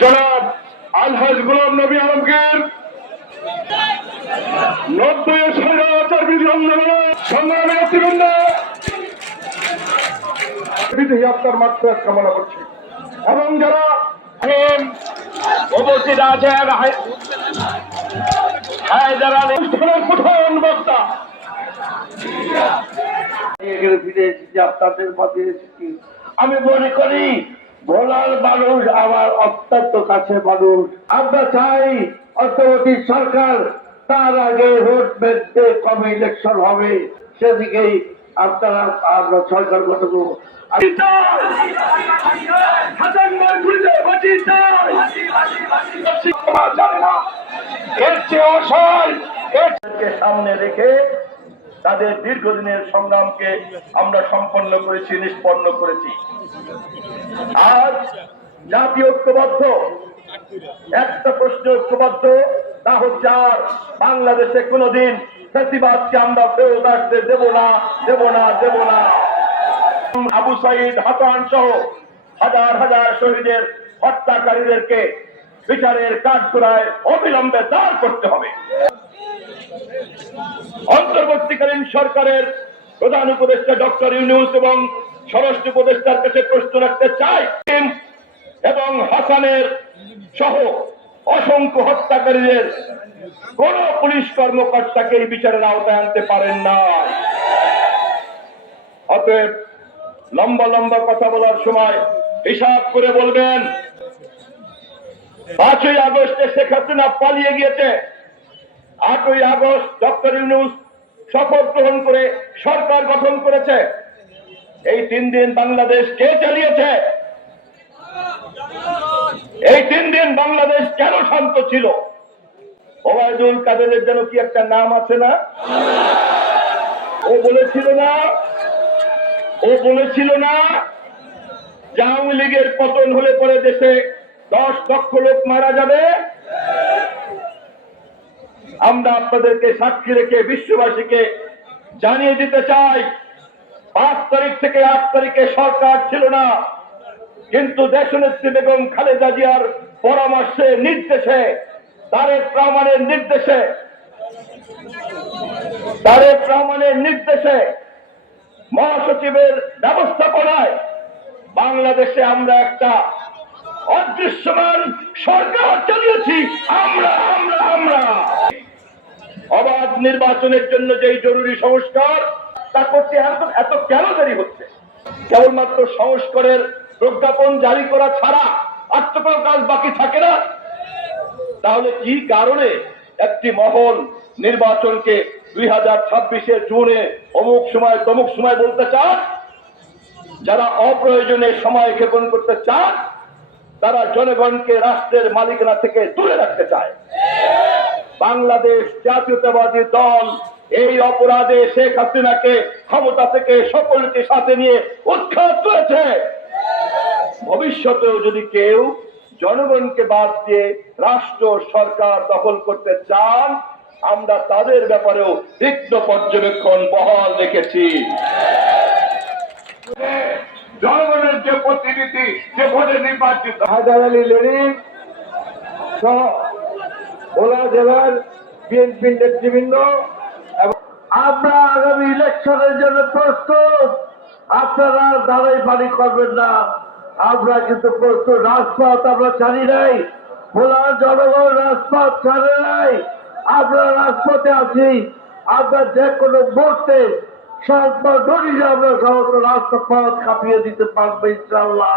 জনাব আলহাজ গোলাম নবী আলমগীর 90 স্বৈরাচার বিরোধী আন্দোলনে সংগ্রামী নেতৃবৃন্দ বিদেহী আপনার মাত্র কামনা করছি এবং যারা উপস্থিত আছেন হায়দার আলী প্রধান বক্তা ফিরে এসেছি আপনাদের মাঝে এসেছি। আমি মনে করি ভোলার মানুষ আমার অত্যন্ত কাছে মানুষ। আমরা চাই অন্তর্বর্তী সরকার তার আগে ভোট বেঁধে কবে ইলেকশন হবে সেদিকেই আপনারা আমরা সরকার গঠন করবো। সামনে রেখে তাদের দীর্ঘদিনের সংগ্রামকে আমরা সম্পন্ন করেছি, নিষ্পন্ন করেছি। আজ জাতীয় ঐক্যবদ্ধ একটা প্রশ্ন ঐক্যবদ্ধ, তা হচ্ছে আর বাংলাদেশে কোনোদিন ফ্যাসিবাদকে আমরা ফেরত আসতে দেব না, দেব না, দেব না। আবু সাইদ হাসান সহ হাজার হাজার শহীদের হত্যাকারীদেরকে বিচারের কাঠগড়ায় অবিলম্বে দাঁড় করতে হবে। অন্তর্বর্তীকালীন সরকারের প্রধান উপদেষ্টা ডক্টর ইউনূস এবং স্বরাষ্ট্র উপদেষ্টার কাছে প্রশ্ন রাখতে চাই এবং হাসানের সহ অসংখ্য হত্যাকারীদের কোন পুলিশ কর্মকর্তাকে এই বিচারের আওতায় আনতে পারেন না। অতএব লম্বা লম্বা কথা বলার সময় হিসাব করে বলবেন। 5ই আগস্টে শেখ হাসিনা পালিয়ে গিয়েছে, 8ই আগস্ট ডক্টর ইউনূস শপথ গ্রহণ করে সরকার গঠন করেছে। এই 3 দিন বাংলাদেশ কে চালিয়েছে? এই 3 দিন বাংলাদেশ কেন শান্ত ছিল? ওবায়দুল কাদেরের যেন কি একটা নাম আছে না? ও বলেছিল না যে আওয়ামী লীগের পতন হলে পরে দেশে 10 লক্ষ লোক মারা যাবে। আমরা আপনাদেরকে সাক্ষী রেখে বিশ্ববাসীকে জানিয়ে দিতে চাই, 5 তারিখ থেকে 8 তারিখে সরকার ছিল না, কিন্তু দেশনেত্রী বেগম খালেদা জিয়ার পরামর্শে, নির্দেশে, তারেক রহমানের নির্দেশে মহাসচিবের ব্যবস্থাপনায় বাংলাদেশে আমরা একটা অদৃশ্যমান সরকার চালিয়েছি। আমরা অবাধ নির্বাচনের জন্য যেই জরুরি সংস্কার তা করতে এত কেন দেরি হচ্ছে? কেবলমাত্র সংস্কারের প্রজ্ঞাপন জারি করা ছাড়া আর তো কোনো কাজ বাকি থাকে না। তাহলে কি কারণে একটি মহল নির্বাচনকে 2026 জুনে অমুক সময় তমুক সময় বলতে চান? যারা অপ্রয়োজনে সময় ক্ষেপণ করতে চান তারা জনগণকে রাষ্ট্রের মালিকানা থেকে দূরে রাখতে চায়। বাংলাদেশ জাতীয়তাবাদী দল এই অপরাধে শেখ হাসিনাকে ক্ষমতা থেকে সকলকে সাথে নিয়ে উৎখাত করেছে। ভবিষ্যতেও যদি কেউ জনগণকে বাদ দিয়ে রাষ্ট্র সরকার দখল করতে চান, আমরা তাদের ব্যাপারেও তীক্ষ্ণ পর্যবেক্ষণ বহাল রেখেছি। জনগণের যে প্রতিনিধি, যে ভোটে নির্বাচিত হায়দার আলী লেনিন সহ ভোলা জেলার বিএনপির নেতৃবৃন্দ, আমরা আগামী ইলেকশনের জন্য প্রস্তুত। আপনারা দাঁড়াই পানি করবেন না, আমরা কিন্তু প্রস্তুত। রাজপথ আমরা ছাড়ি নাই, ভোলার জনগণ রাজপথ ছাড়ে নাই, আমরা রাজপথে আছি। আমরা যে কোনো মুহূর্তে আমরা সমস্ত রাজপথ কাঁপিয়ে দিতে পারবো ইনশাআল্লাহ।